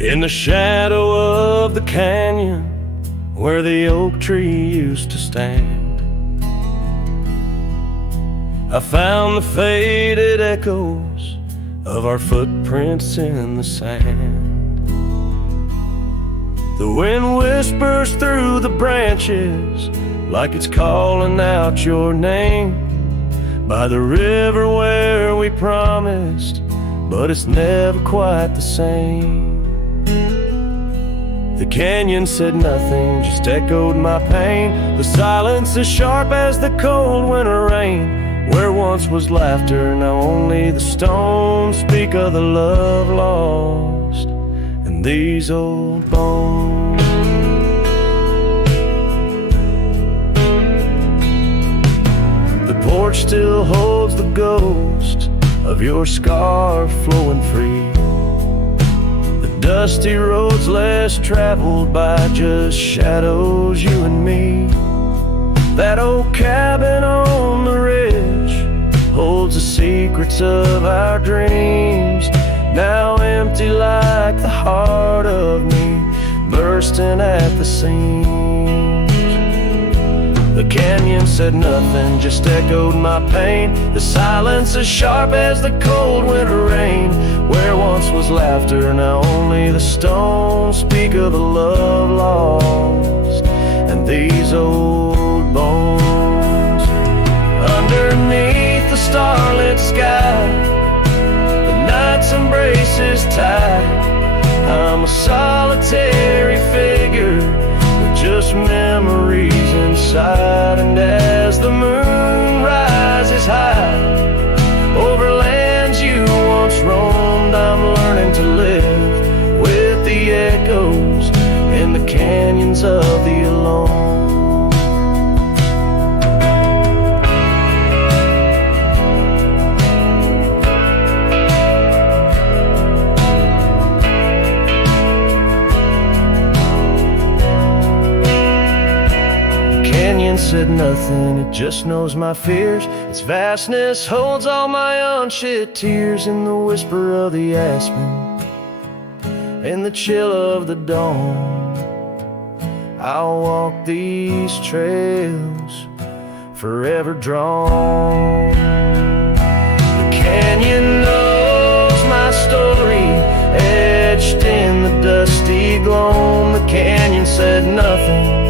In the shadow of the canyon where the oak tree used to stand, I found the faded echoes of our footprints in the sand. The wind whispers through the branches like it's calling out your name, by the river where we promised, but it's never quite the same. The canyon said nothing, just echoed my pain. The silence as sharp as the cold winter rain. Where once was laughter, now only the stones speak of the love lost and these old bones. The porch still holds the ghost of your scarf flowing free. Dusty roads less traveled by, just shadows, you and me. That old cabin on the ridge holds the secrets of our dreams, now empty like the heart of me, bursting at the seams. The canyon said nothing, just echoed my pain. The silence as sharp as the cold winter rain. Where once was laughter, now only the stones speak of the love lost and these old bones. Underneath the starlit sky, the night's embrace is tight. I'm a solitary figure with just memories inside. And as the moon rises high over lands you once roamed, I'm learning to live with the echoes in the canyons of the alone. Said nothing, it just knows my fears. Its vastness holds all my unshed tears. In the whisper of the aspen, in the chill of the dawn, I'll walk these trails forever drawn. The canyon knows my story, etched in the dusty gloam. The canyon said nothing,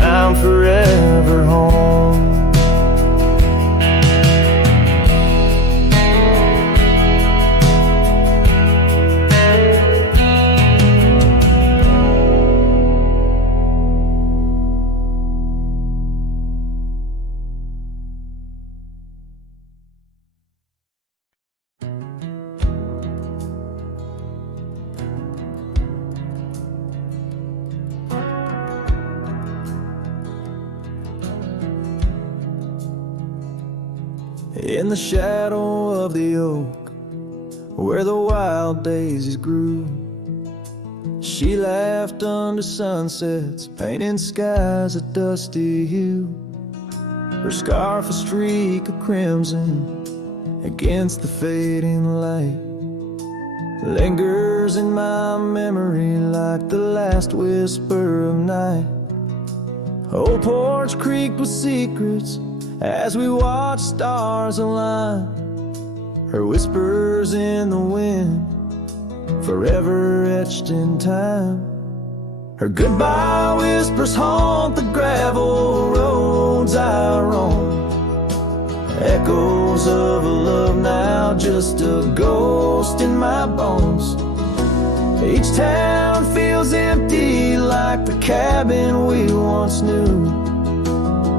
I'm forever home. In the shadow of the oak, where the wild daisies grew, she laughed under sunsets, painting skies a dusty hue. Her scarf a streak of crimson against the fading light, lingers in my memory like the last whisper of night. Old porch creaked with secrets as we watch stars align, her whispers in the wind, forever etched in time. Her goodbye whispers haunt the gravel roads I roam, echoes of a love now just a ghost in my bones. Each town feels empty like the cabin we once knew,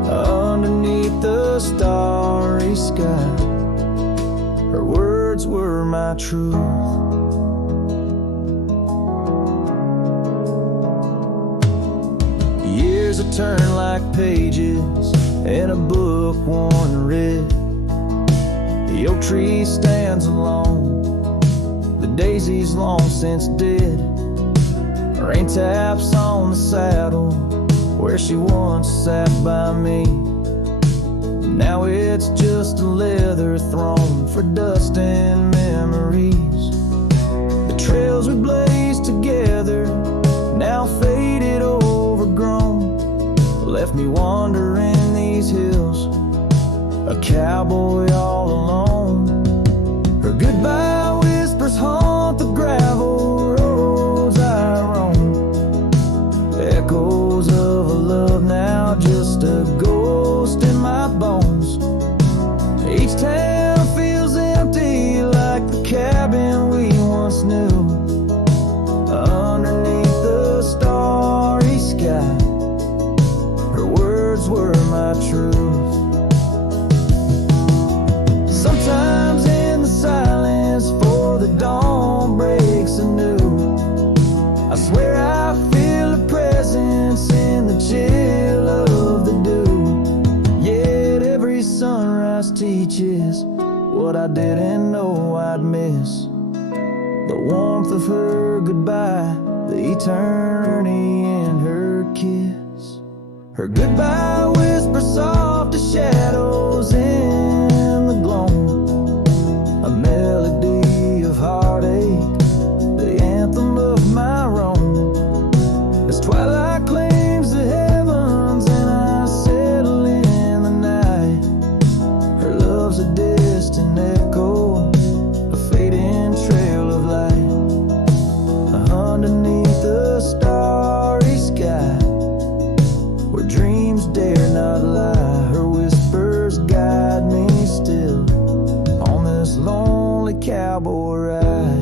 underneath the starry sky. Her words were my truth. Years have turned like pages in a book worn red. The oak tree stands alone, the daisy's long since dead. Rain taps on the saddle where she once sat by me. Now it's just a leather throne for dust and memories. The trails we blazed together, now faded, overgrown, left me wandering these hills, a cowboy all alone. Her goodbye whispers haunt the gravel roads I roam, echoes of a love now just a ghost in my bones. Each town feels empty like the cabin we once knew, underneath the starry sky. Her words were my truth. Sometimes in the silence, before the dawn breaks anew, I swear I feel a presence in the chill of the dew. Yet every sunrise teaches what I didn't know I'd miss, the warmth of her goodbye, the eternity in her kiss. Her goodbye whispers soft as shadows in the gloam, a melody of heartache, the anthem of my wrong. As twilight claims the heavens and I settle in the night, her love's a distant echo, a fading trail of light, underneath the starry sky, where dreams dare not lie. Her whispers guide me still on this lonely cowboy ride.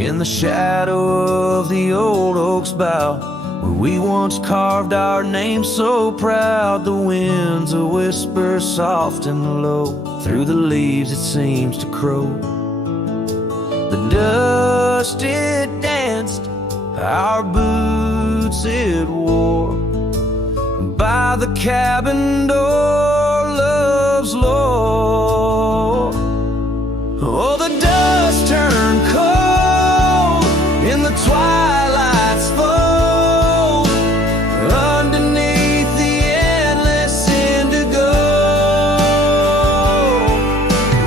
In the shadow of the old oak's bough, where we once carved our name so proud, the wind's a whisper soft and low, through the leaves it seems to crow. The dust it danced, our boots it wore, by the cabin door, love's lore. Oh, the dust turned cold in the twilight's fold, underneath the endless indigo.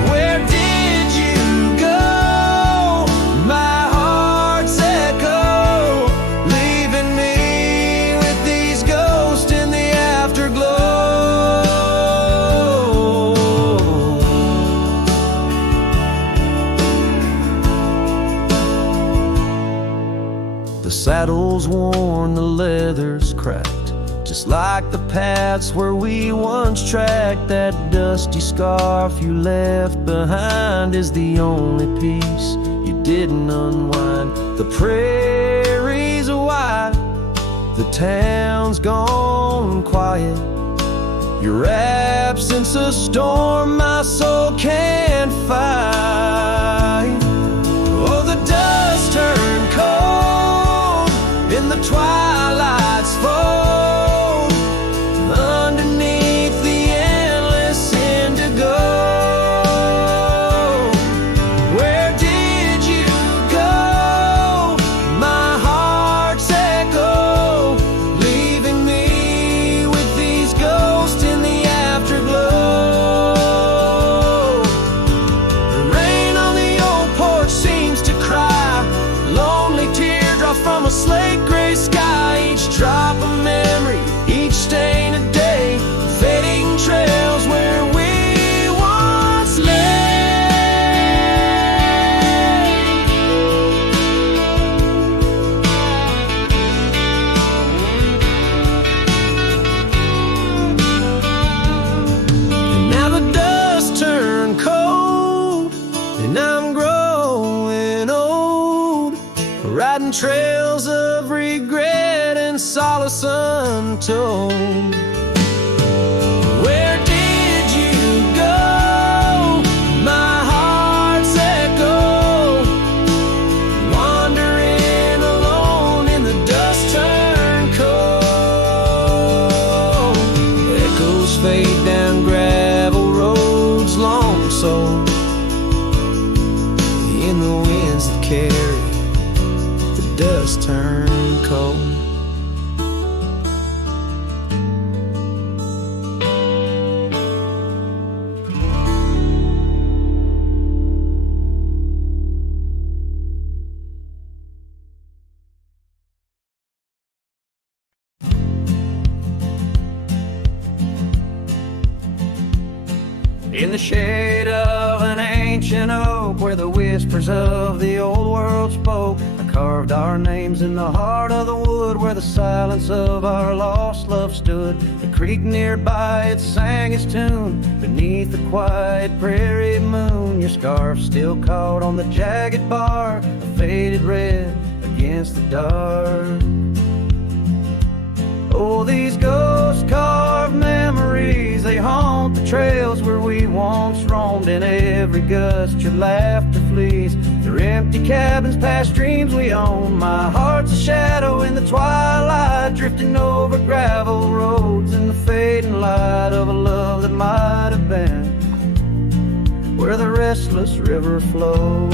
Where did you go? My heart's echo, leaving me with these ghosts in the afterglow. The saddle's worn, the leather's cracked, just like the paths where we once tracked. That dusty scarf you left behind is the only piece you didn't unwind. The prairie's wide, the town's gone quiet, your absence a storm my soul can't fight. Oh, the dust turned cold in the twilight's fold, underneath the endless indigo. Where did you go? My heart's echo, leaving me with these ghosts in the afterglow. The rain on the old porch seems to cry, lonely teardrops from a slate gray sky. Each drop a memory, each stain a day, fading trails where we once lay. And now the dust turned cold, and I'm growing old, riding trails of regret and solace untold. Where did you go? My heart's carry, the dust turn cold. In the shade of an ancient oak, where the whispers of the old world spoke, I carved our names in the heart of the wood, where the silence of our lost love stood. The creek nearby, it sang its tune beneath the quiet prairie moon. Your scarf still caught on the jagged bark, a faded red against the dark. Oh, these ghost-carved memories, they haunt the trails where we once roamed. In every gust your laughter flees, through empty cabins past dreams we own. My heart's a shadow in the twilight, drifting over gravel roads in the fading light of a love that might have been where the restless river flows.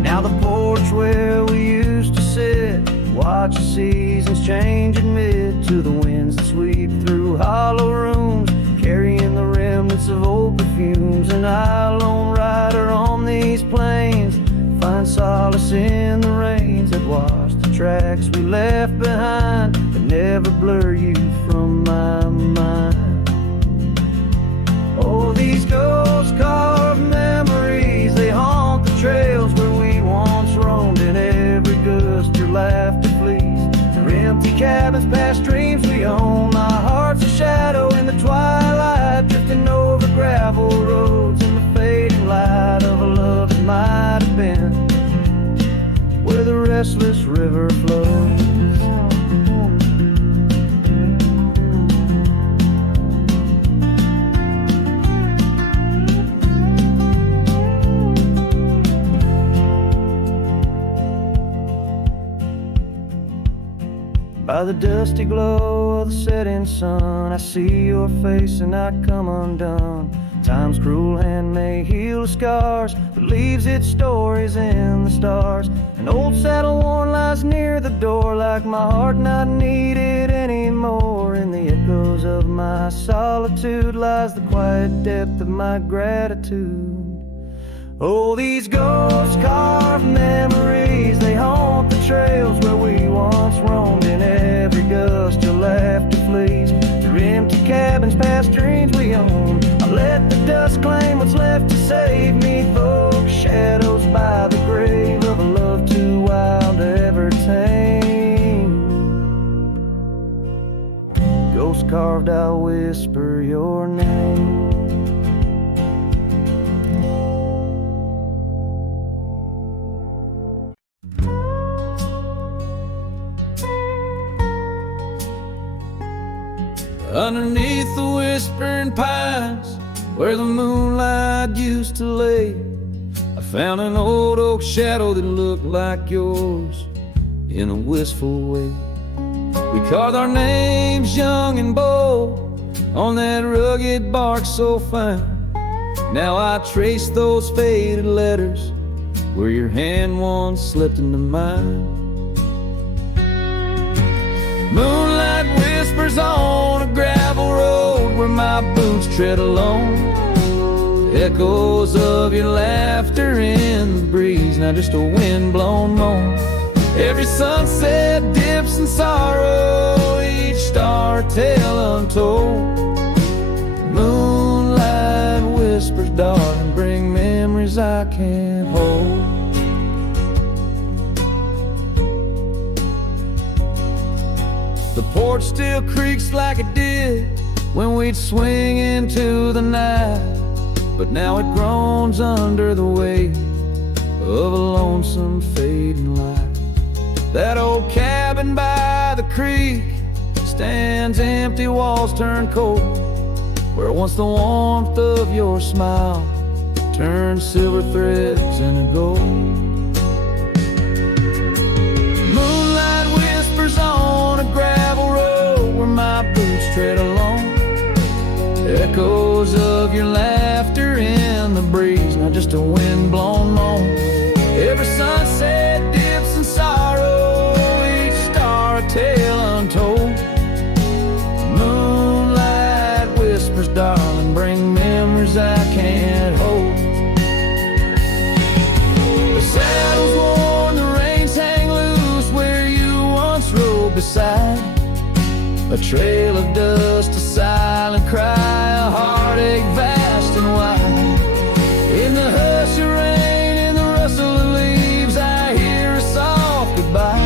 Now the porch where we used to sit, watch the seasons change amid to the winds that sweep through hollow rooms, carrying the remnants of old perfumes. And I, lone rider on these plains, find solace in the rains that wash the tracks we left behind, but never blur you from my mind. Oh, these ghost-carved memories, they haunt the trails where we once roamed. In every gust your laughter flees, through empty cabins past dreams we own. My heart's a shadow in the twilight, drifting over gravel roads in the fading light of a love that might have been where the restless river flows. By the dusty glow of the setting sun, I see your face and I come undone. Time's cruel hand may heal the scars, but leaves its stories in the stars. An old saddle worn lies near the door, like my heart not needed anymore. In the echoes of my solitude lies the quiet depth of my gratitude. Oh, these ghost-carved memories, they haunt the trails where we once roamed. In every gust your laughter flees, through empty cabins past dreams we own. I let the dust claim what's left to save me, folks. Shadows by the grave of a love too wild to ever tame. Ghost-carved, I'll whisper your name. Underneath the whispering pines, where the moonlight used to lay, I found an old oak shadow that looked like yours in a wistful way. We carved our names young and bold on that rugged bark so fine. Now I trace those faded letters where your hand once slipped into mine. Moonlight whispers on a gravel road where my boots tread alone. Echoes of your laughter in the breeze, now just a wind-blown moan. Every sunset dips in sorrow, each star a tale untold. Moonlight whispers, darling, bring memories I can't hold. The porch still creaks like it did when we'd swing into the night, but now it groans under the weight of a lonesome fading light. That old cabin by the creek stands empty, walls turn cold, where once the warmth of your smile turned silver threads into gold. Moonlight whispers on a gravel road where my boots tread alone. Echoes of your laughter in just a wind-blown moan. Every sunset dips in sorrow, each star a tale untold. Moonlight whispers, darling, bring memories I can't hold. The saddle's worn, the reins hang loose where you once rode beside. A trail of dust, a silent cry, a heartache vast and wide. In the hush of rain, in the rustle of leaves, I hear a soft goodbye.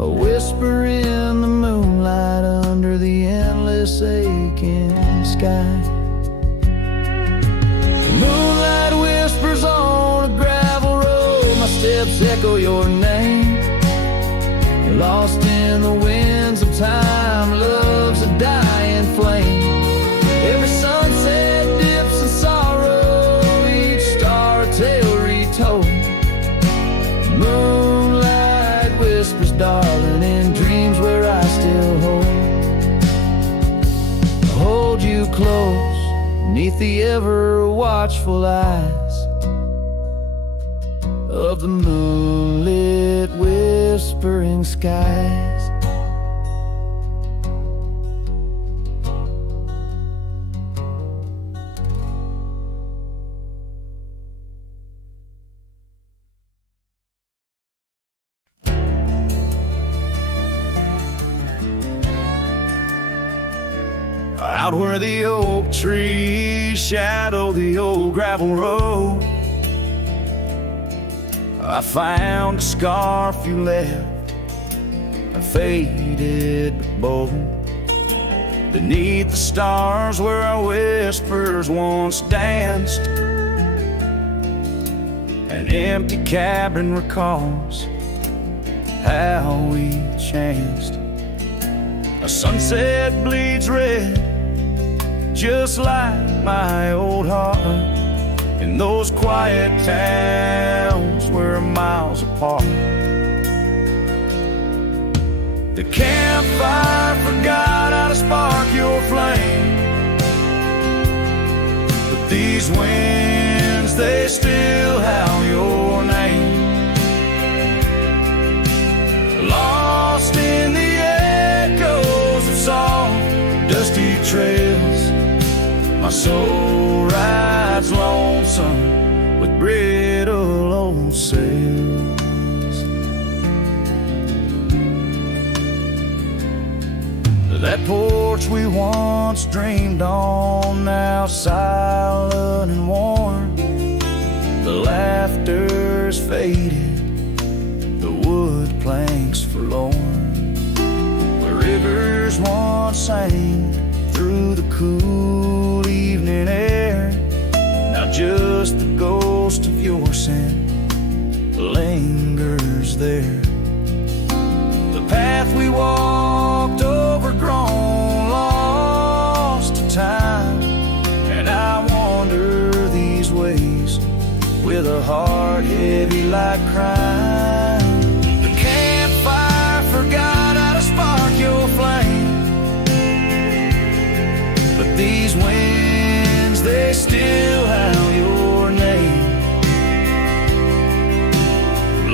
A whisper in the moonlight under the endless aching sky. Moonlight whispers on a gravel road, my steps echo your name. Lost in the winds of time, love's a dying flame. Every sunset dips in sorrow, each star a tale retold. Moonlight whispers, darling, in dreams where I still hold you close, neath the ever watchful eyes of the moonlit whispering skies. Out where the oak trees shadow the old gravel road, I found a scarf you left, a faded but bold. Beneath the stars where our whispers once danced, an empty cabin recalls how we chanced. A sunset bleeds red, just like my old heart, in those quiet towns we're miles apart. The campfire forgot how to spark your flame, but these winds, they still howl your name. Lost in the echoes of soft, dusty trails, my soul rides lonesome with brittle old sails. That porch we once dreamed on, now silent and worn. The laughter's faded, the wood planks forlorn. Where rivers once sang through the cool evening air, now just the ghost of your scent lingers there. The path we walked, overgrown, lost to time, and I wander these ways with a heart heavy like crime. The campfire forgot how to spark your flame, but these winds, they still howl your name.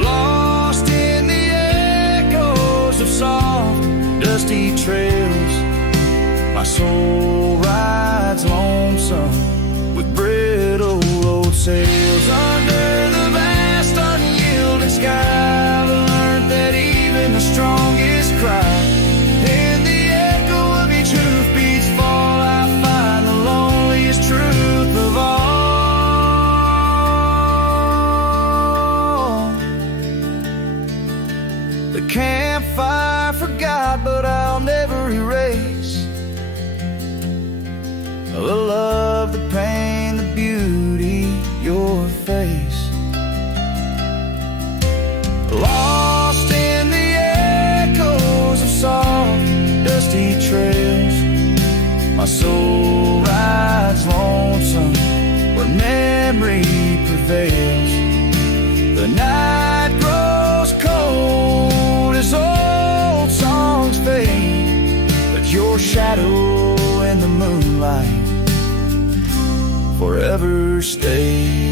Lost in the echoes of soft, dusty trails, my soul rides lonesome with brittle old sails. Under the vast unyielding sky, I've learned that even the strongest cry, in the echo of each hoofbeat's fall, I find the loneliest truth of all. The campfire forgot, but I'll never erase the love, the pain, the beauty, your face. Lost in the echoes of soft, dusty trails, my soul rides lonesome where memory prevails. The night grows cold as old songs forever stay.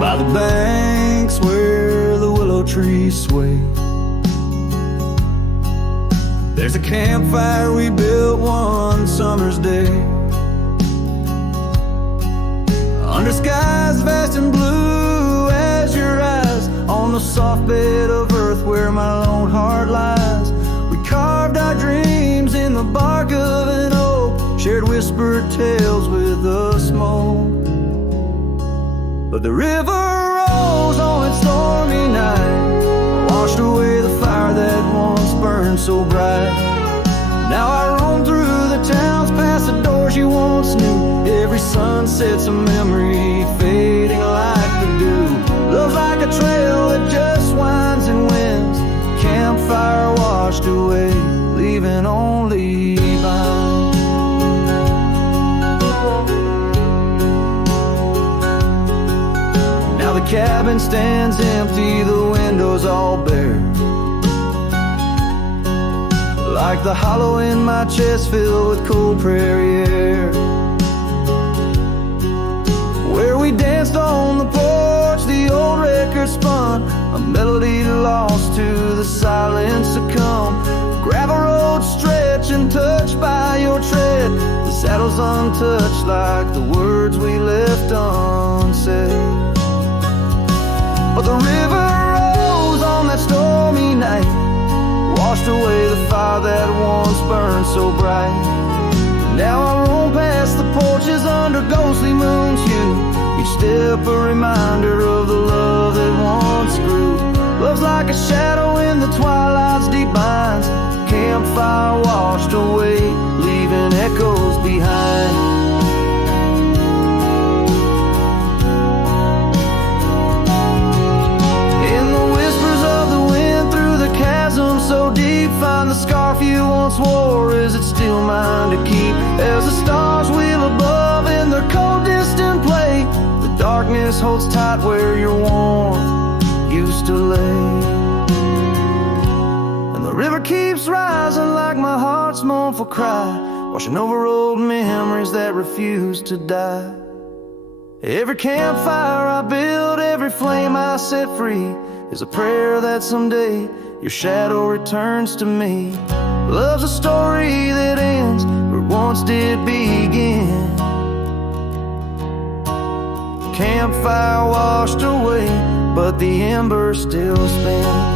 By the banks where the willow trees sway, there's a campfire we built one summer's day. Under skies vast and blue as your eyes, on the soft bed of earth where my lone heart lies, we carved our dreams in the bark of an oak, shared whispered tales with the smoke. But the river rose on its stormy night, washed away the fire that once burned so bright. Now I roam through the towns, past the doors you once knew. Every sunset's a memory fading like the dew. Love's like a trail that just winds and winds, campfire washed away, leaving only vines. The cabin stands empty, the windows all bare, like the hollow in my chest filled with cool prairie air. Where we danced on the porch, the old record spun, a melody lost to the silence succumb. Gravel roads stretch and touched by your tread, the saddles untouched like the words we left unsaid. But the river rose on that stormy night, washed away the fire that once burned so bright. Now I roam past the porches under ghostly moon's hue, each step a reminder of the love that once grew. Love's like a shadow in the twilight's deep binds, campfire washed away, leaving echoes behind. So deep, find the scarf you once wore. Is it still mine to keep? As the stars wheel above in their cold distant play, the darkness holds tight where your warmth used to lay. And the river keeps rising like my heart's mournful cry, washing over old memories that refuse to die. Every campfire I build, every flame I set free, is a prayer that someday your shadow returns to me. Love's a story that ends where it once did begin. Campfire washed away, but the embers still spin.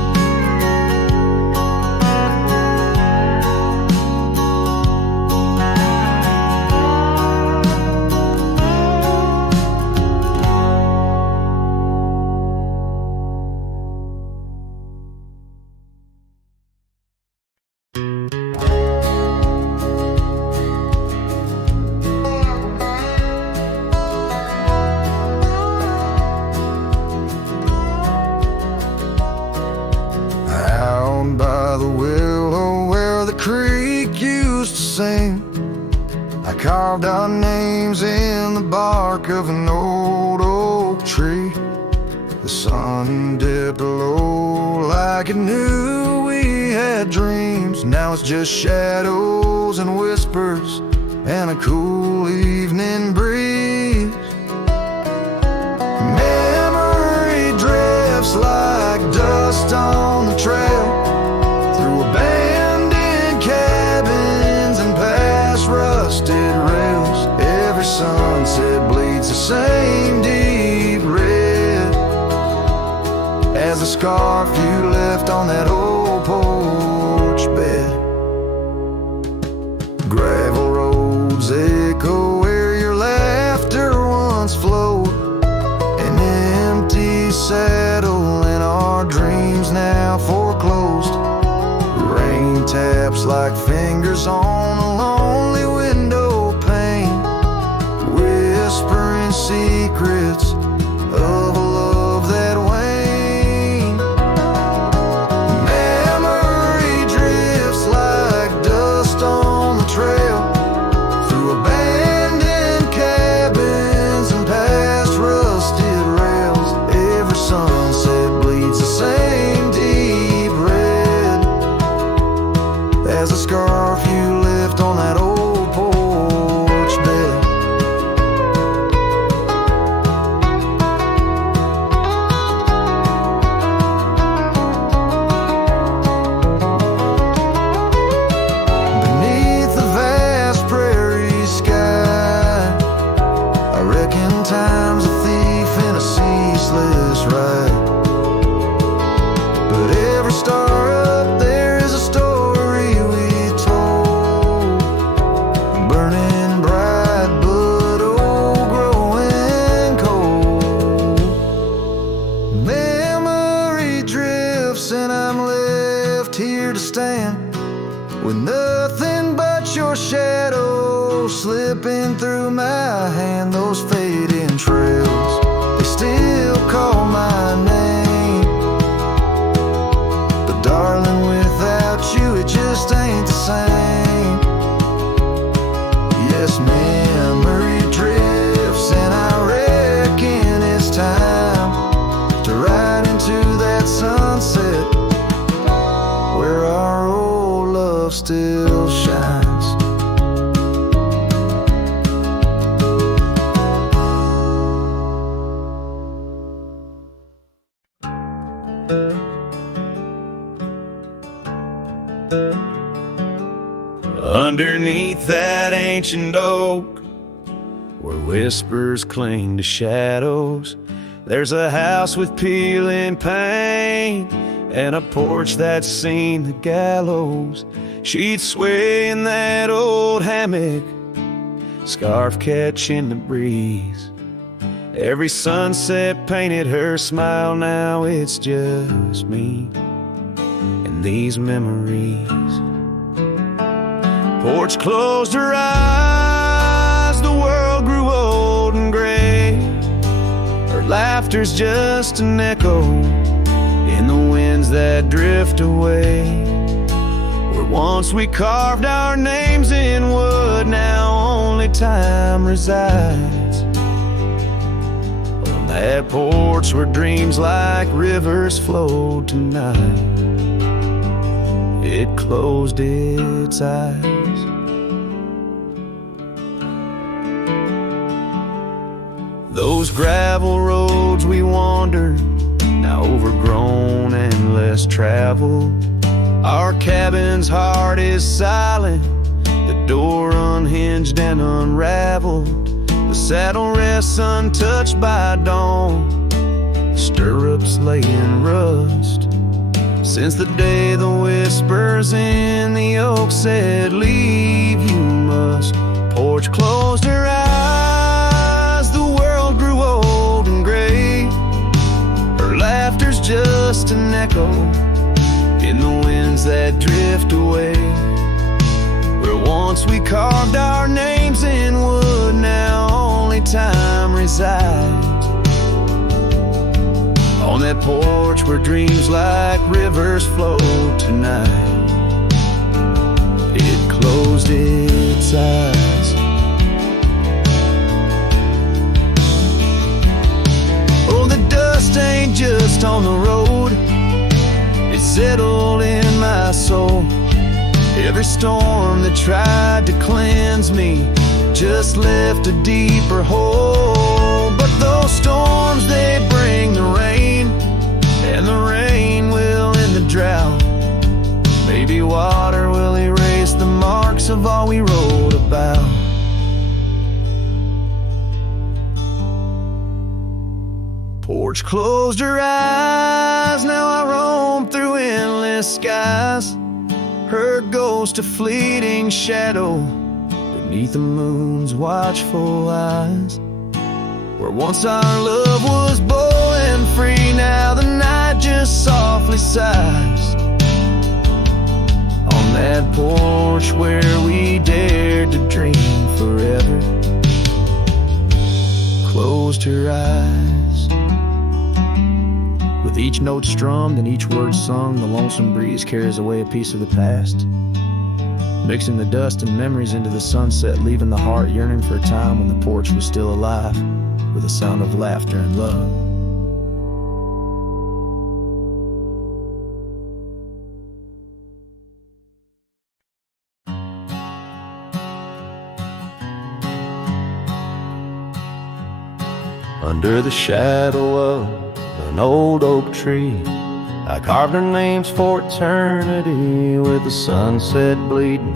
Carved our names in the bark of an old oak tree. The sun dipped low like it knew we had dreams. Now it's just shadows and whispers and a cool evening breeze. Memory drifts like dust on the trail, through abandoned cabins and past rusted rails. Every sunset bleeds the same deep red as the scarf you left on that old porch bed. Gravel roads echo where your laughter once flowed, an empty saddle and our dreams now foreclosed. Rain taps like fingers on a lonely window pane, whispering secrets of a love that waned. to stand with nothing but your shadow slipping through my hand. Those fading trails, they still call my name, but darling, without you it just ain't the same. Yes, memory drifts, and I reckon it's time to ride into that sunset where our old love still shines. Underneath that ancient oak, where whispers cling to shadows, there's a house with peeling paint and a porch that's seen the gallows. She'd sway in that old hammock, scarf catching the breeze. Every sunset painted her smile, now it's just me and these memories. Porch closed her eyes, the world grew old and gray. Her laughter's just an echo in the winds that drift away. Where once we carved our names in wood, now only time resides. On that porch where dreams like rivers flowed tonight, it closed its eyes. Those gravel roads we wandered, now overgrown and less traveled. Our cabin's heart is silent, the door unhinged and unraveled. The saddle rests untouched by dawn, the stirrups lay in rust. Since the day the whispers in the oak said, leave you must. Porch closed her eyes, the world grew old and gray. Her laughter's just an echo in the winds that drift away. Where once we carved our names in wood, now only time resides. On that porch where dreams like rivers flow tonight, it closed its eyes. Oh, the dust ain't just on the road, it settled in my soul. Every storm that tried to cleanse me just left a deeper hole. But those storms, they bring the rain, and the rain will end the drought. Maybe water will erase the marks of all we wrote about. Porch closed her eyes, now I roam through endless skies. Her ghost a fleeting shadow beneath the moon's watchful eyes. Where once our love was bold and free, now the night just softly sighs. On that porch where we dared to dream forever, closed her eyes. With each note strummed and each word sung, the lonesome breeze carries away a piece of the past, mixing the dust and memories into the sunset, leaving the heart yearning for a time when the porch was still alive, with a sound of laughter and love. Under the shadow of an old oak tree, I carved our names for eternity, with the sunset bleeding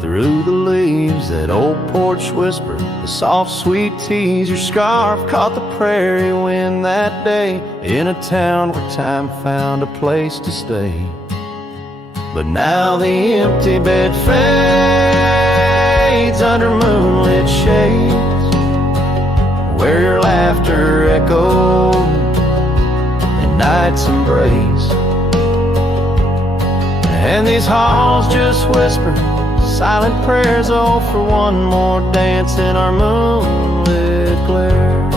through the leaves. That old porch whisper, the soft sweet tease. Your scarf caught the prairie wind that day, in a town where time found a place to stay. But now the empty bed fades under moonlit shades, where your laughter echoed in night's embrace. And these halls just whisper silent prayers, oh, for one more dance in our moonlit glares.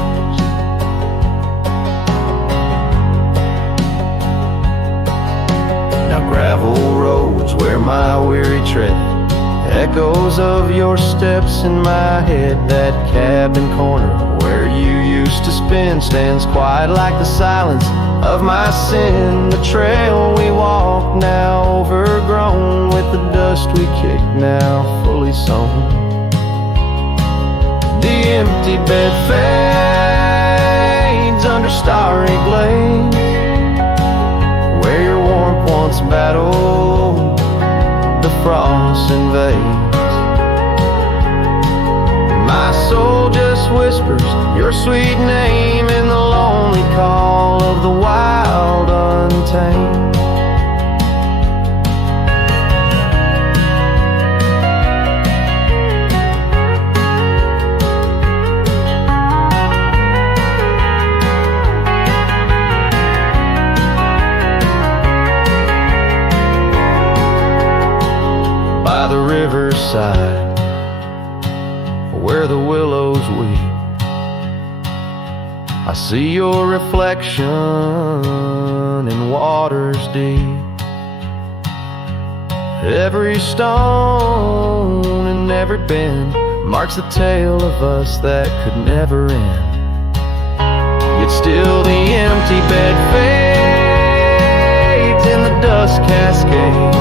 Now gravel roads where my weary tread, echoes of your steps in my head. That cabin corner where you used to spend stands quiet like the silence of my sin. The trail we walk now overgrown, with the dust we kick now fully sown. The empty bed fades under starry glades, where your warmth once battled the frost invades. My soul just whispers your sweet name in the lonely call of the wild untamed. By the riverside, where the willows weep, I see your reflection in waters deep. Every stone and every bend marks the tale of us that could never end. Yet still the empty bed fades in the dust cascades.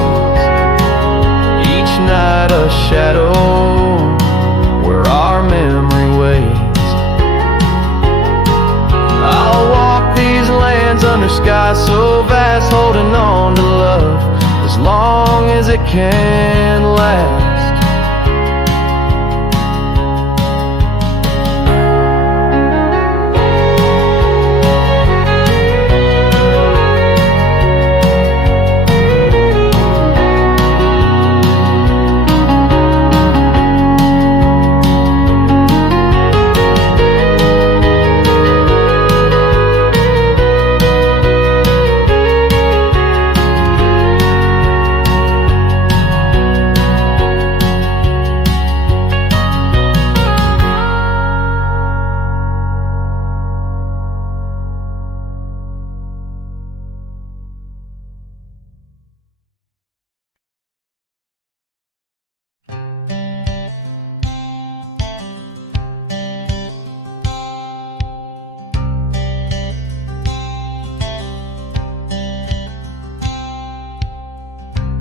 Each night a shadow where our memory waits. I'll walk these lands under skies so vast, holding on to love as long as it can last.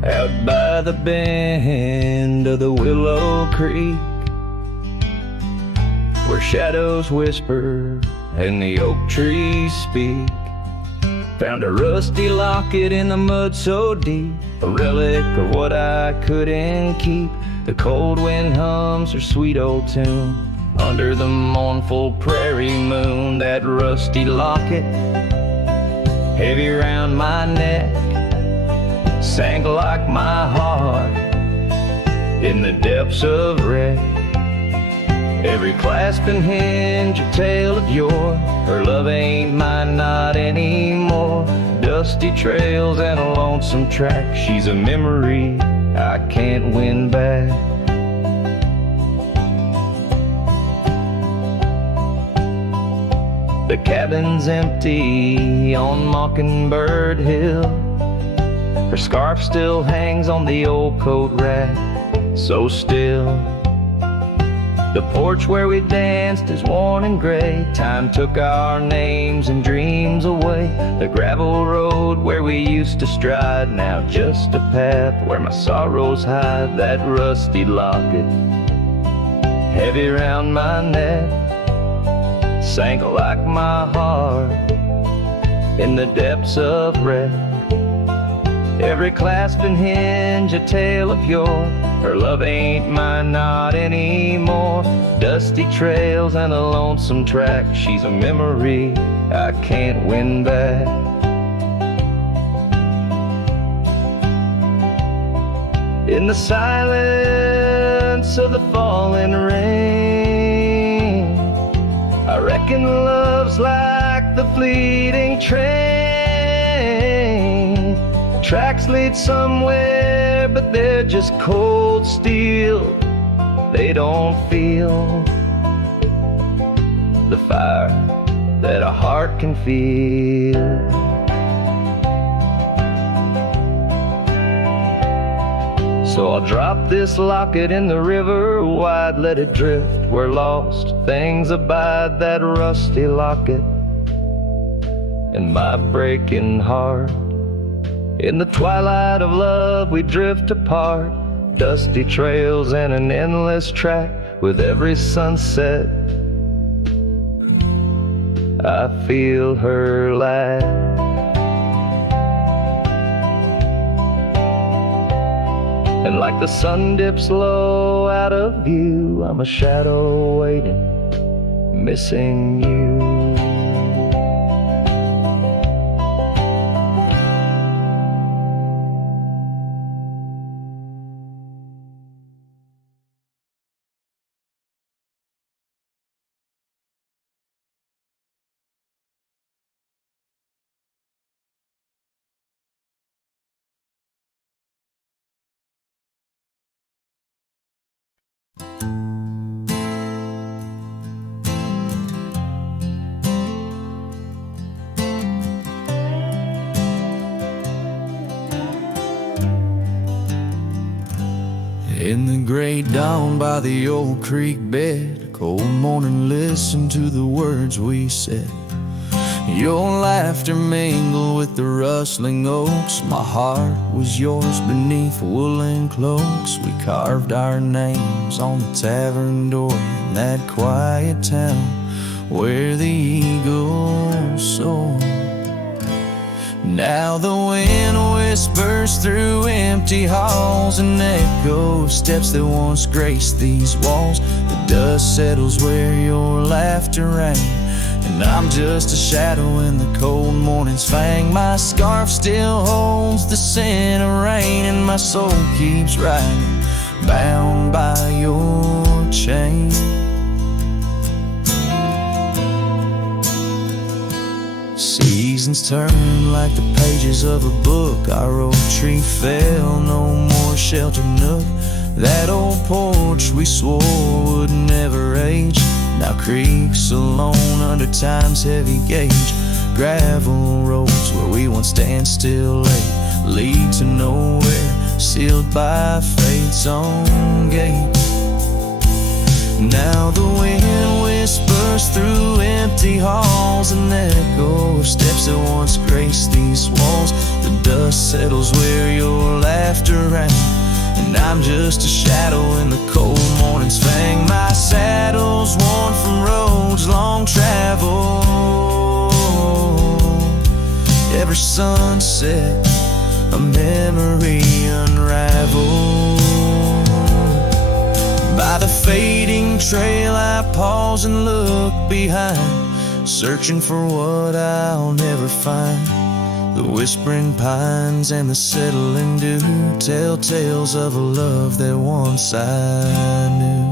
Out by the bend of the Willow Creek, where shadows whisper and the oak trees speak, found a rusty locket in the mud so deep, a relic of what I couldn't keep. The cold wind hums her sweet old tune under the mournful prairie moon. That rusty locket, heavy round my neck, sank like my heart in the depths of wreck. Every clasp and hinge a tale of yore. Her love ain't mine, not anymore. Dusty trails and a lonesome track. She's a memory I can't win back. The cabin's empty on Mockingbird Hill. Her scarf still hangs on the old coat rack, so still. The porch where we danced is worn and gray. Time took our names and dreams away. The gravel road where we used to stride, now just a path where my sorrows hide. That rusty locket, heavy round my neck, sank like my heart in the depths of wreck. Every clasp and hinge a tale of yore. Her love ain't mine, not anymore. Dusty trails and a lonesome track. She's a memory I can't win back. In the silence of the falling rain, I reckon love's like the fleeting train, tracks lead somewhere, but they're just cold steel. They don't feel the fire that a heart can feel. So I'll drop this locket in the river wide, let it drift where lost things abide. That rusty locket and my breaking heart. In the twilight of love we drift apart, dusty trails and an endless track. With every sunset I feel her laugh. And like the sun dips low out of view, I'm a shadow waiting, missing you. In the gray dawn by the old creek bed, a cold morning, listen to the words we said. Your laughter mingled with the rustling oaks. My heart was yours beneath woolen cloaks. We carved our names on the tavern door in that quiet town where the eagles soar. Now the wind whispers through empty halls, an echo of steps that once graced these walls. The dust settles where your laughter rang, and I'm just a shadow in the cold morning's fang. My scarf still holds the scent of rain, and my soul keeps riding, bound by your chain. Seasons turn like the pages of a book. Our old tree fell, no more shelter nook. That old porch we swore would never age now creaks alone under time's heavy gauge. Gravel roads where we once stand still late lead to nowhere, sealed by fate's own gate. Now the wind whispers through empty halls, an echo of steps that once graced these walls. The dust settles where your laughter rang, and I'm just a shadow in the cold morning's fang. My saddle's worn from roads long traveled. Every sunset, a memory unraveled. By the fading trail I pause and look behind, searching for what I'll never find. The whispering pines and the settling dew tell tales of a love that once I knew.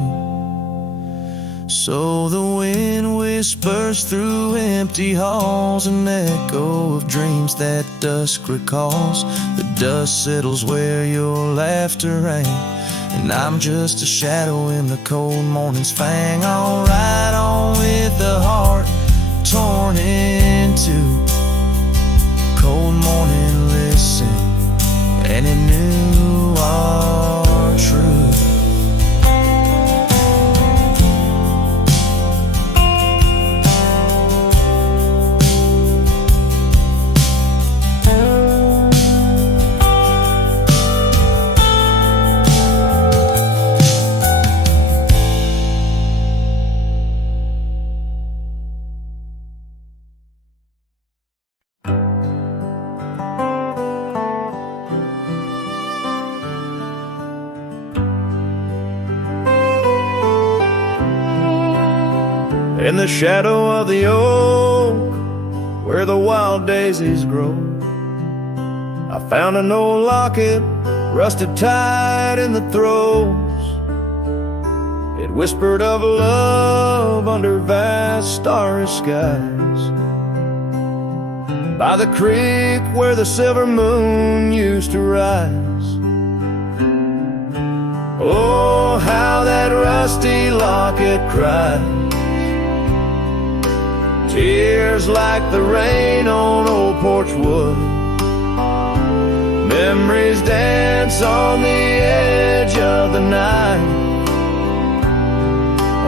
So the wind whispers through empty halls, an echo of dreams that dusk recalls. The dust settles where your laughter rang, and I'm just a shadow in the cold morning's fang. I'll ride on with the heart torn in two. Cold morning, listen, and it knew our truth. In the shadow of the oak, where the wild daisies grow, I found an old locket, rusted tight in the throes. It whispered of love under vast starry skies. by the creek where the silver moon used to rise. Oh, how that rusty locket cries, tears like the rain on old porch wood. Memories dance on the edge of the night,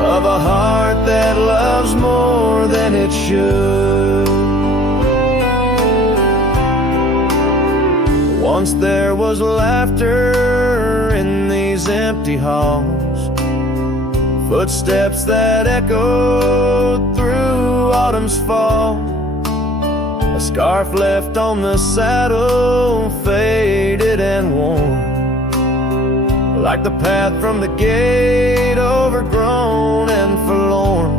of a heart that loves more than it should. Once there was laughter in these empty halls, footsteps that echoed through autumn's fall. A scarf left on the saddle, faded and worn, like the path from the gate, overgrown and forlorn.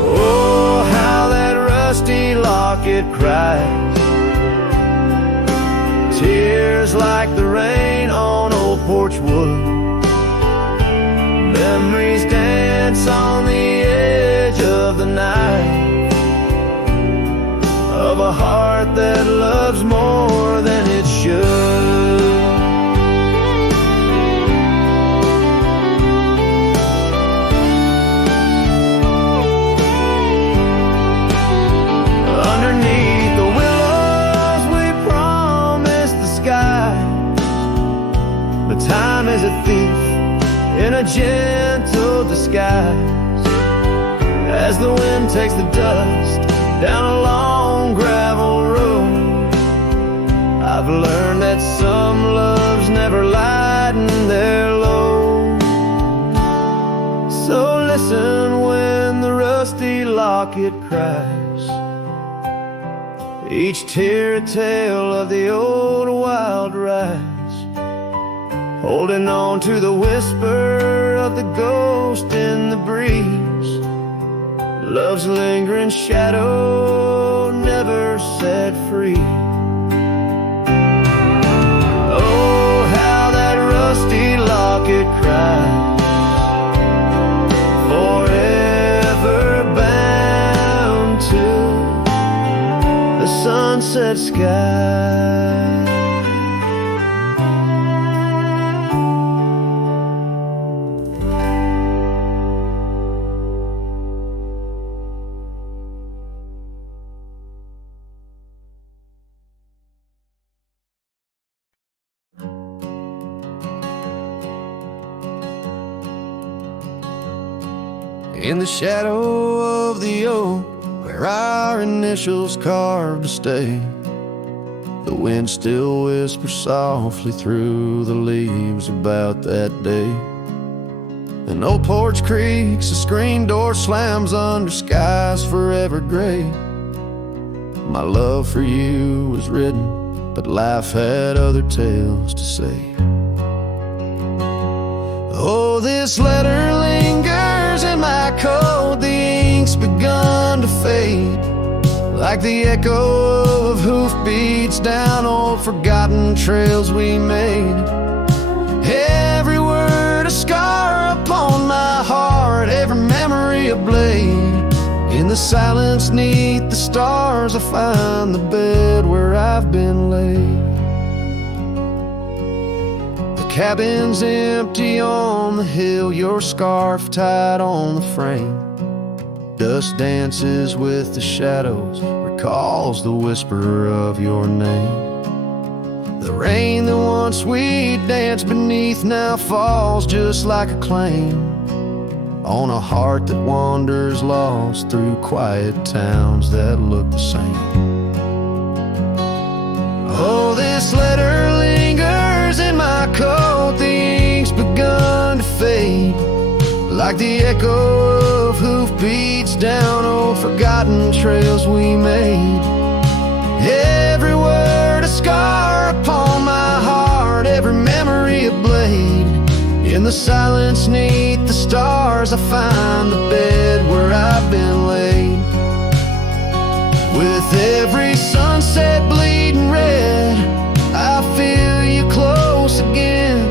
Oh, how that rusty locket cries, tears like the rain on old porch wood. Memories dance on the edge of the night, of a heart that loves more than it should. Underneath the willows we promised the sky, but time is a thief in a gentle disguise. As the wind takes the dust down a long gravel road, I've learned that some loves never lighten their load. So listen when the rusty locket cries, each tear a tale of the old wild rise, holding on to the whisper of the ghost in the breeze. Love's lingering shadow never set free. Oh, how that rusty locket cries, forever bound to the sunset sky. In the shadow of the oak, where our initials carved to stay, the wind still whispers softly through the leaves about that day. An old porch creaks, a screen door slams under skies forever gray. My love for you was written, but life had other tales to say. Oh, this letter lingers in my coat, the ink's begun to fade, like the echo of hoofbeats down old forgotten trails we made. Every word a scar upon my heart, every memory a blade. In the silence neath the stars I find the bed where I've been laid. The cabin's empty on the hill, your scarf tied on the frame. Dust dances with the shadows, recalls the whisper of your name. The rain that once we danced beneath now falls just like a claim on a heart that wanders lost through quiet towns that look the same. Oh, this letter lingers in my coat, the ink's begun to fade, like the echo of hoofbeats down old forgotten trails we made. Every word a scar upon my heart, every memory a blade. In the silence neath the stars I find the bed where I've been laid. With every sunset bleeding red, I feel you close again.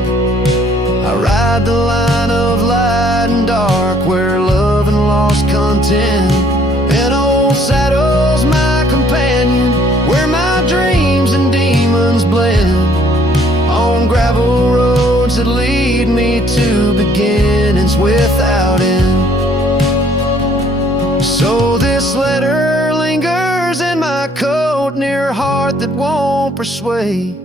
I ride the line of light and dark, where love and lost content, and old saddles that won't persuade.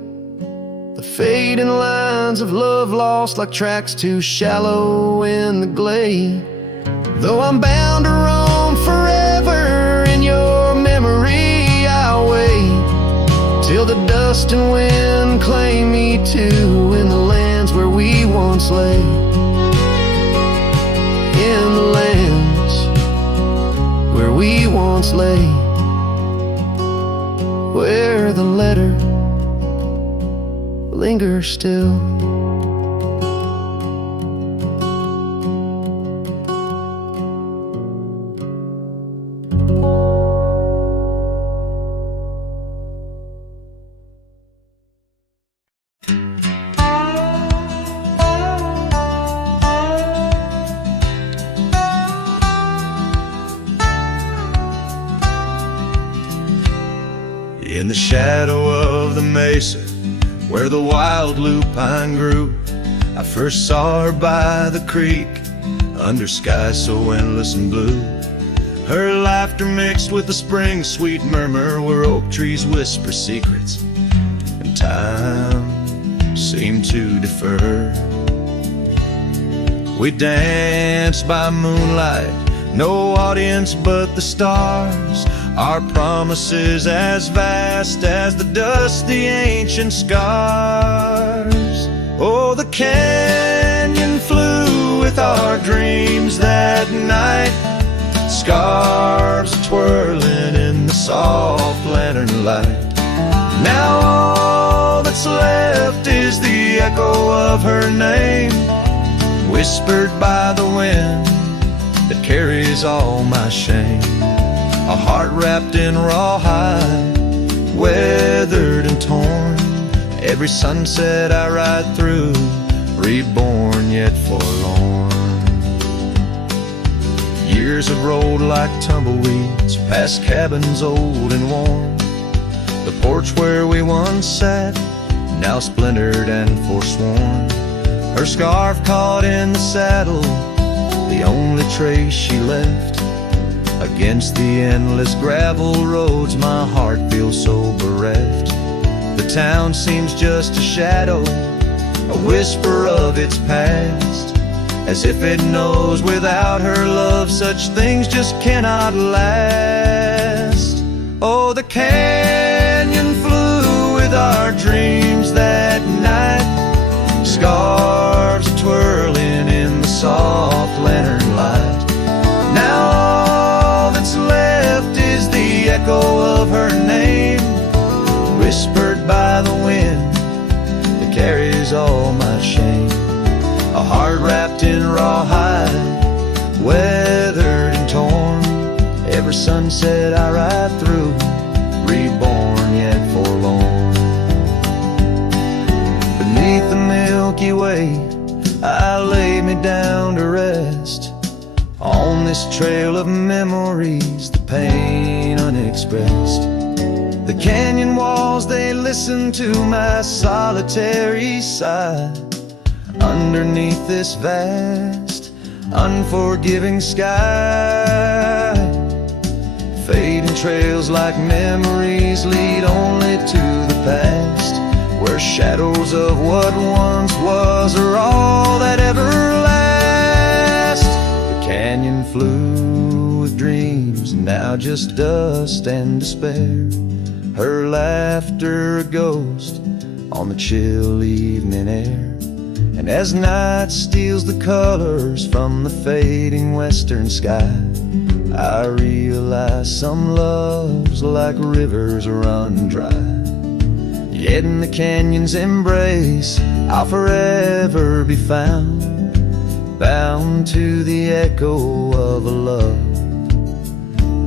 The fading lines of love lost like tracks too shallow in the glade. Though I'm bound to roam forever in your memory, I'll wait till the dust and wind claim me too in the lands where we once lay. In the lands where we once lay, where the letter lingers still. In the shadow of the mesa, where the wild lupine grew, I first saw her by the creek, under skies so endless and blue. Her laughter mixed with the spring's sweet murmur, where oak trees whisper secrets, and time seemed to defer. We danced by moonlight, no audience but the stars, our promises as vast as the dusty ancient scars. Oh, the canyon flew with our dreams that night, scarves twirling in the soft lantern light. Now all that's left is the echo of her name, whispered by the wind that carries all my shame. A heart wrapped in rawhide, weathered and torn. Every sunset I ride through, reborn yet forlorn. Years have rolled like tumbleweeds, past cabins old and worn. The porch where we once sat, now splintered and forsworn. Her scarf caught in the saddle, the only trace she left. Against the endless gravel roads, my heart feels so bereft. The town seems just a shadow, a whisper of its past, as if it knows without her love such things just cannot last. Oh, the canyon flew with our dreams that night, scarves twirling in the soft lantern light. Now left is the echo of her name, whispered by the wind that carries all my shame. A heart wrapped in rawhide, weathered and torn. Every sunset I ride through, reborn yet forlorn. Beneath the Milky Way, I lay me down to rest. On this trail of memories, the pain unexpressed. The canyon walls, they listen to my solitary sigh. Underneath this vast, unforgiving sky, fading trails like memories lead only to the past, where shadows of what once was are all that ever lasts. Canyon flew with dreams, now just dust and despair. Her laughter a ghost on the chill evening air. And as night steals the colors from the fading western sky, I realize some loves like rivers run dry. Yet in the canyon's embrace, I'll forever be found, bound to the echo of a love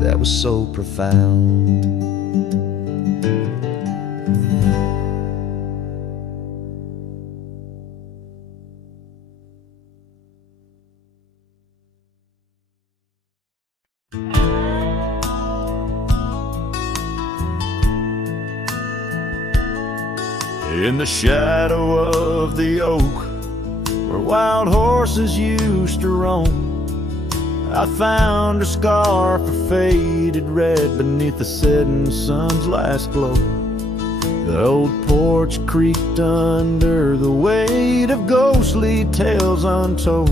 that was so profound. In the shadow of the oak, where wild horses used to roam, I found her scarf, a faded red beneath the setting sun's last glow. The old porch creaked under the weight of ghostly tales untold.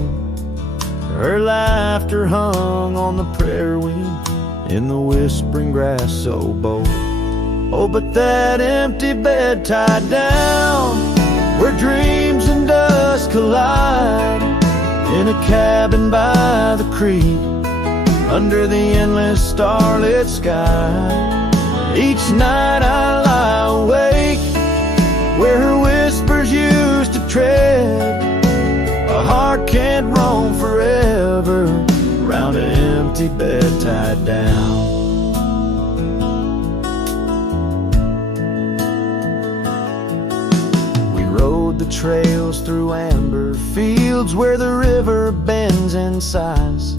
Her laughter hung on the prayer wind in the whispering grass so bold. Oh, but that empty bed tied down where dreams and dust collide, in a cabin by the creek under the endless starlit sky. Each night I lie awake where her whispers used to tread. A heart can't roam forever around an empty bed tied down. We rode the trails through amber fields where the river bends and sighs,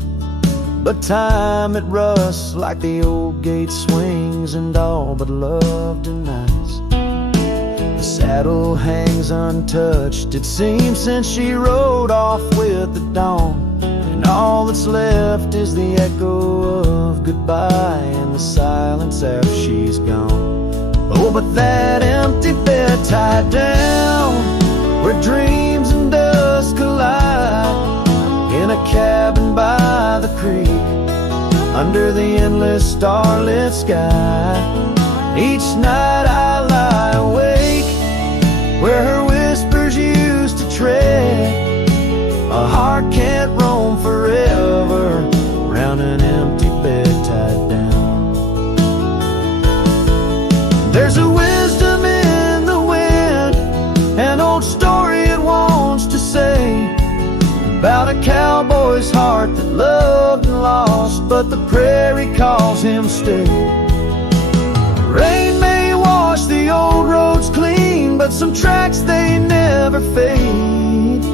but time it rusts like the old gate swings, and all but love denies. The saddle hangs untouched, it seems, since she rode off with the dawn, and all that's left is the echo of goodbye and the silence after she's gone. Oh, but that empty bed tied down where dreams and dust collide, in a cabin by the creek under the endless starlit sky. Each night I lie awake where her whispers used to tread. A heart can't roam forever around an empty bed tied down. There's a wisdom in the wind, an old story it wants to say, about a cowboy's heart that loved and lost, but the prairie calls him stay. Rain may wash the old roads clean, but some tracks they never fade.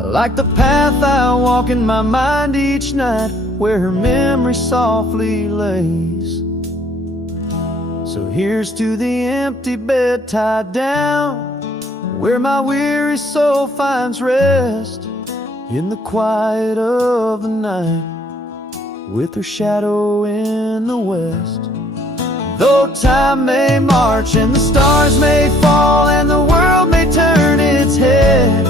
Like the path I walk in my mind each night, where her memory softly lays. So here's to the empty bed tied down, where my weary soul finds rest, in the quiet of the night, with her shadow in the west. Though time may march and the stars may fall and the world may turn its head,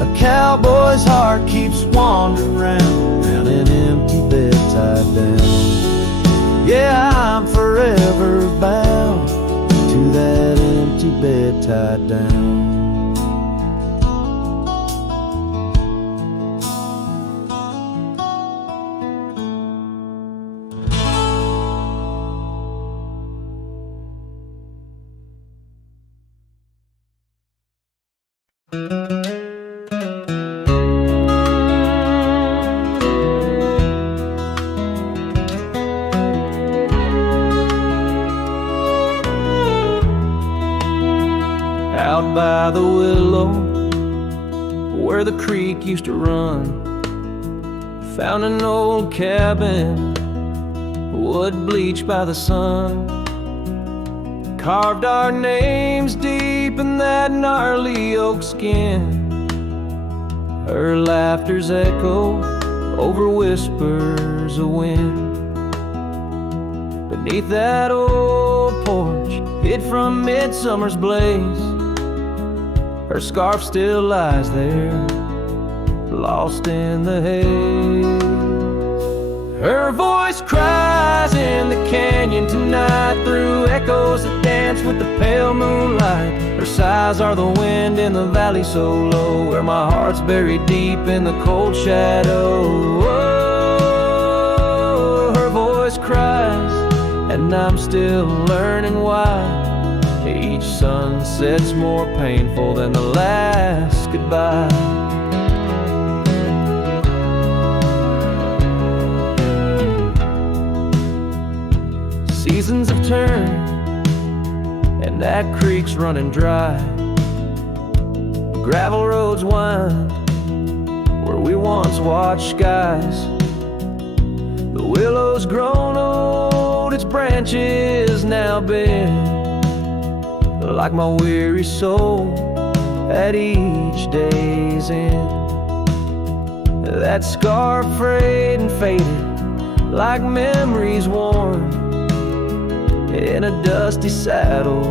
a cowboy's heart keeps wandering round an empty bed tied down. Yeah, I'm forever bound to that empty bed tied down. Out by the willow, where the creek used to run, found an old cabin, wood bleached by the sun. Carved our names deep in that gnarly oak skin. Her laughter's echo over whispers of wind. Beneath that old porch, hid from midsummer's blaze, her scarf still lies there, lost in the haze. Her voice cries in the canyon tonight, through echoes that dance with the pale moonlight. Her sighs are the wind in the valley so low, where my heart's buried deep in the cold shadow. Oh, her voice cries, and I'm still learning why each sunset's more painful than the last goodbye. Seasons have turned, and that creek's running dry. Gravel roads wind where we once watched skies. The willow's grown old, its branches now bend, like my weary soul at each day's end. That scar frayed and faded like memories worn, in a dusty saddle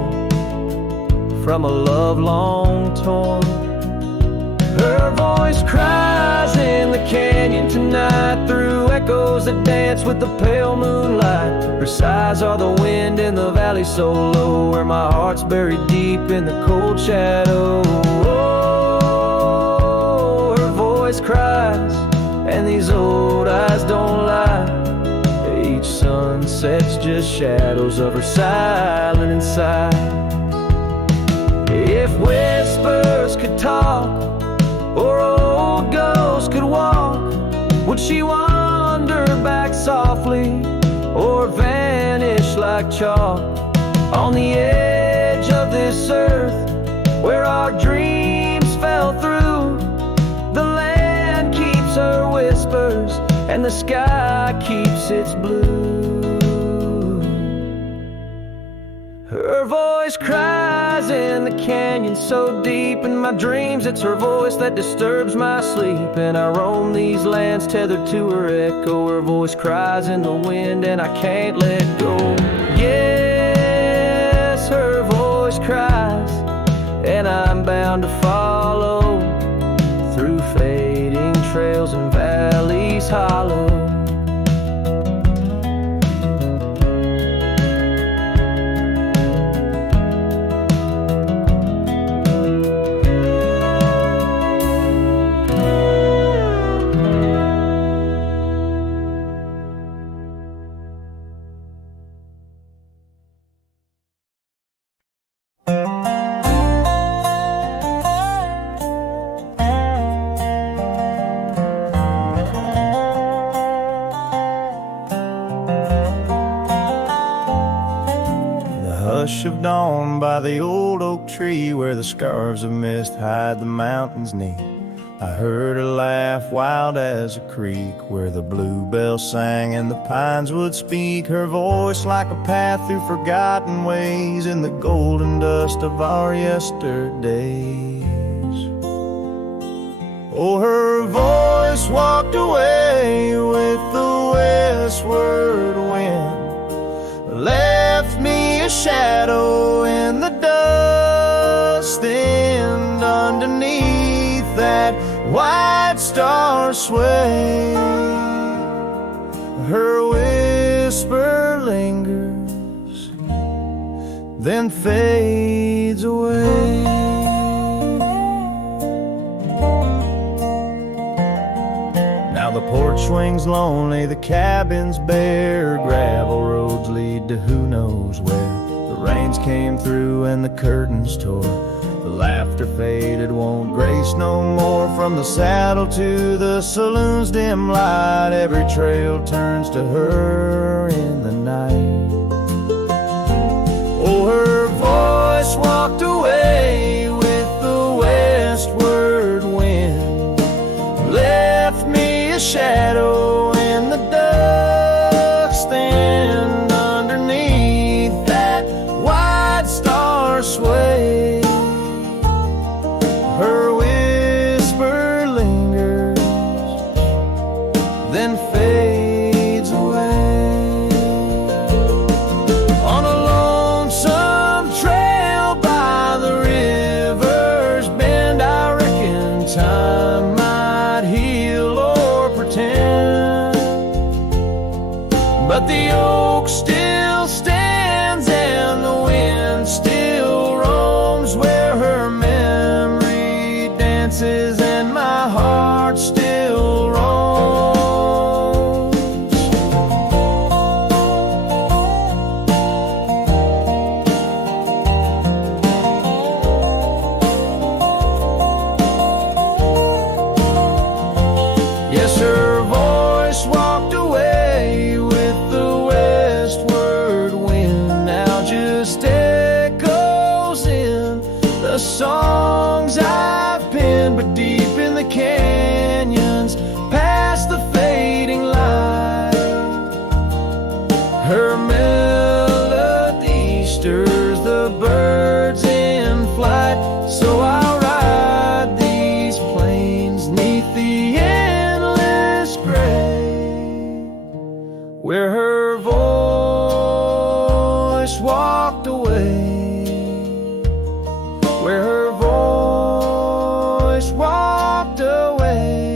from a love long torn. Her voice cries in the canyon tonight through echoes that dance with the pale moonlight. Her sighs are the wind in the valley so low, where my heart's buried deep in the cold shadow. Oh, her voice cries, and these old eyes don't lie. Each sunset's just shadows of her silent inside. If whispers could talk, or old ghosts could walk, would she wander back softly, or vanish like chalk on the edge of this earth where our dreams fell through? The land keeps her whispers, and the sky keeps its blue. Her voice cries in the canyon so deep in my dreams. It's her voice that disturbs my sleep, and I roam these lands tethered to her echo. Her voice cries in the wind, and I can't let go. Yes, her voice cries, and I'm bound to follow through fading trails and valleys hollow. Hush of dawn by the old oak tree, where the scarves of mist hide the mountains neath. I heard her laugh wild as a creek, where the bluebell sang and the pines would speak. Her voice like a path through forgotten ways in the golden dust of our yesterdays. Oh, her voice walked away with the westward wind, left me a shadow in the dust, and underneath that white star sway, her whisper lingers, then fades away. Now the porch swings lonely, the cabin's bare, gravel roads lead to who knows where. The rains came through and the curtains tore, the laughter faded, won't grace no more. From the saddle to the saloon's dim light, every trail turns to her in the night. Oh, her voice walked away with the westward wind, left me a shadow in the dust, and underneath that white star sway, her whisper lingers, then fades away. On a lonesome trail by the river's bend, I reckon time might heal or pretend, but the oak still stands and the wind still roams, where her memory dances and my heart still roams. Yes, her voice walked away with the westward wind, now just echoes in the songs I've penned. But deep in the canyons, past the fading light, her melody stirs the birds in flight. So I'll ride these plains neath the endless gray, where her voice walked away, where her voice walked away.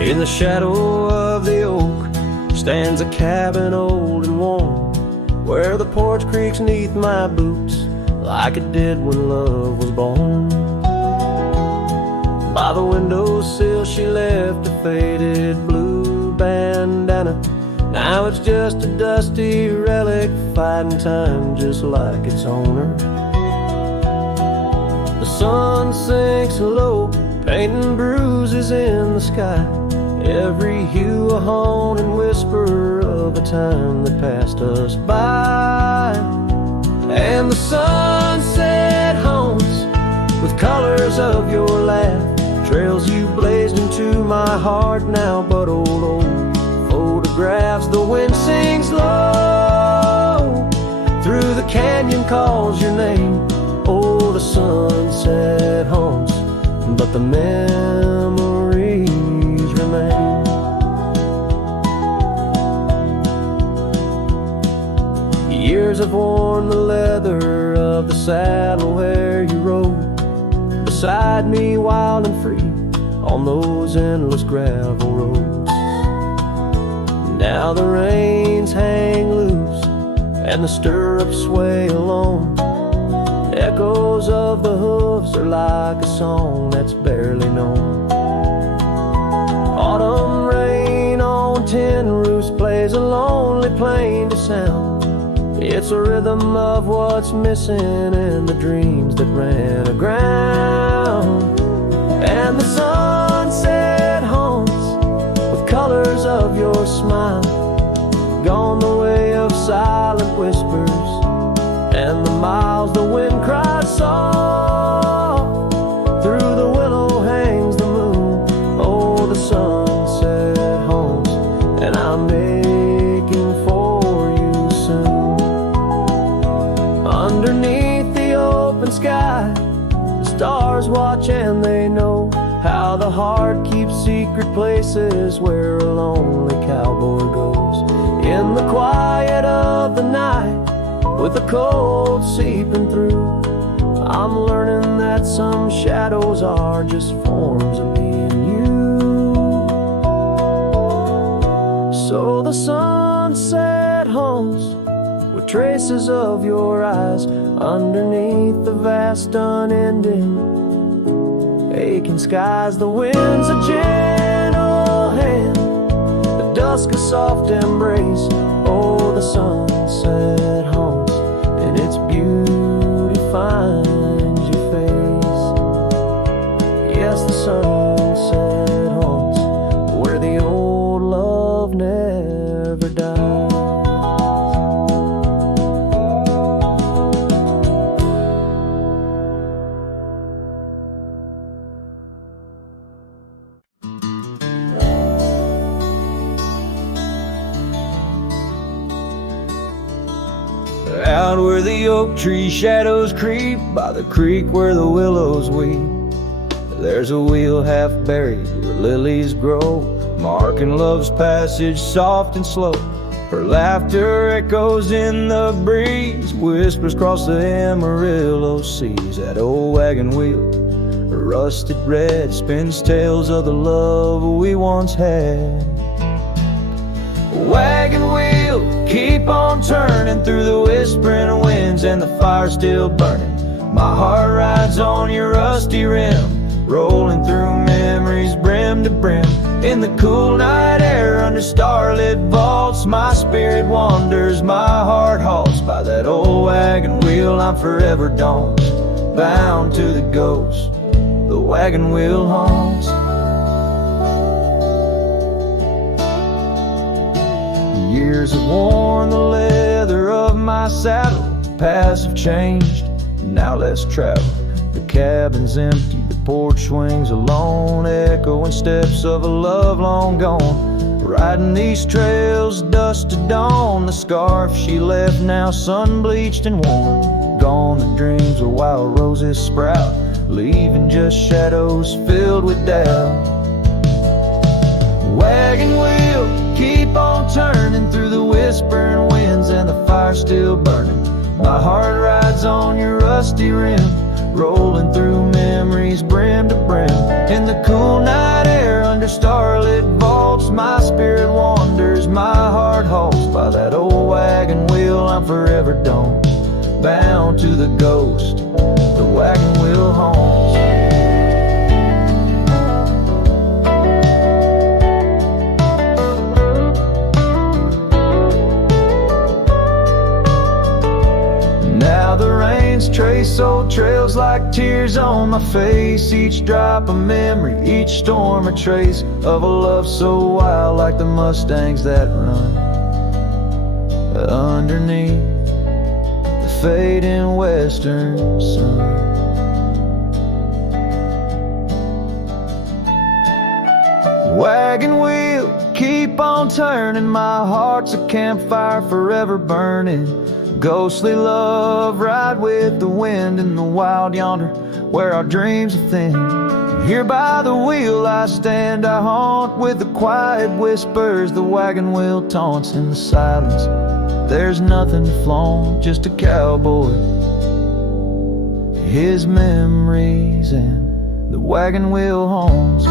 In the shadow of the oak stands a cabin old and warm, where the porch creaks neath my boots like it did when love was born. By the windowsill she left a faded blue bandana. Now it's just a dusty relic fighting time just like its owner. The sun sinks low, painting bruises in the sky, every hue a haunting whisper of a time that passed us by. And the sunset haunts with colors of your laugh, trails you blazed into my heart now but old photographs. The wind sings low through the canyon, calls your name. Oh, the sunset haunts, but the memories remain. Years have worn the leather of the saddle where you rode beside me, wild and free, on those endless gravel roads. Now the reins hang loose and the stirrups sway alone. Echoes of the hooves are like a song that's barely known. Autumn rain on tin roofs plays a lonely plaintive sound. It's a rhythm of what's missing in the dreams that ran aground. And the sunset haunts with colors of your smile, gone the way of silent whispers and the miles the wind cries soft. Through the willow hangs the moon. Oh, the sunset haunts, and I'm making for you soon. Underneath the open sky, the stars watch and they know how the heart keeps secret places where a lonely cowboy goes. In the quiet of the night, with the cold seeping through, I'm learning that some shadows are just forms of me and you. So the sunset haunts with traces of your eyes underneath the vast unending aching skies. The wind's a gentle hand, the dusk a soft embrace. Oh, the sunset haunts, and its beauty finds your face. Yes, the sunset haunts where the old love never dies. Out where the oak tree shadows creep, by the creek where the willows weep, there's a wheel half buried where lilies grow, marking love's passage soft and slow. Her laughter echoes in the breeze, whispers cross the Amarillo seas. That old wagon wheel, rusted red, spins tales of the love we once had. Wagon wheel, keep on turning through the whispering winds and the fire still burning. My heart rides on your rusty rim, rolling through memories brim to brim. In the cool night air under starlit vaults, my spirit wanders, my heart halts. By that old wagon wheel I'm forever dawned, bound to the ghost the wagon wheel haunts. Years have worn the leather of my saddle, paths have changed, now let's travel. The cabin's empty, the porch swings alone, echoing steps of a love long gone. Riding these trails, dust to dawn, the scarf she left now sun bleached and worn, gone, the dreams of wild roses sprout, leaving just shadows filled with doubt. Wagon wheel, keep on turning through the whispering winds, and the fire's still burning. My heart rides on your rusty rim, rolling through memories brim to brim. In the cool night air under starlit vaults, my spirit wanders, my heart halts. By that old wagon wheel I'm forever doomed, bound to the ghost the wagon wheel haunts. Now the rains trace old trails like tears on my face, each drop a memory, each storm a trace of a love so wild, like the Mustangs that run underneath the fading western sun. Wagon wheel, keep on turning, my heart's a campfire forever burning. Ghostly love, ride with the wind in the wild yonder, where our dreams are thin. Here by the wheel I stand, I haunt with the quiet whispers the wagon wheel taunts. In the silence there's nothing to flaunt, just a cowboy, his memories, and the wagon wheel haunts.